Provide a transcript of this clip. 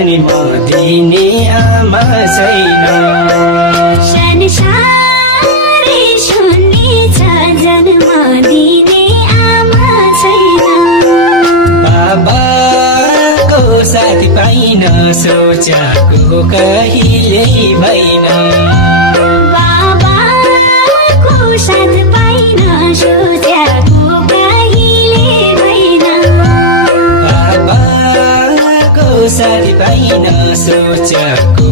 जन्म दिने आमा छैन। संसारै शून्य छ जन्म दिने आमा छैन। बाबाको साथी पाइन सोचेको कहिले भएन। बाबाको साथ पाइन सोचेको कहिले भएन। बाबाको साथी पाइन सोचेको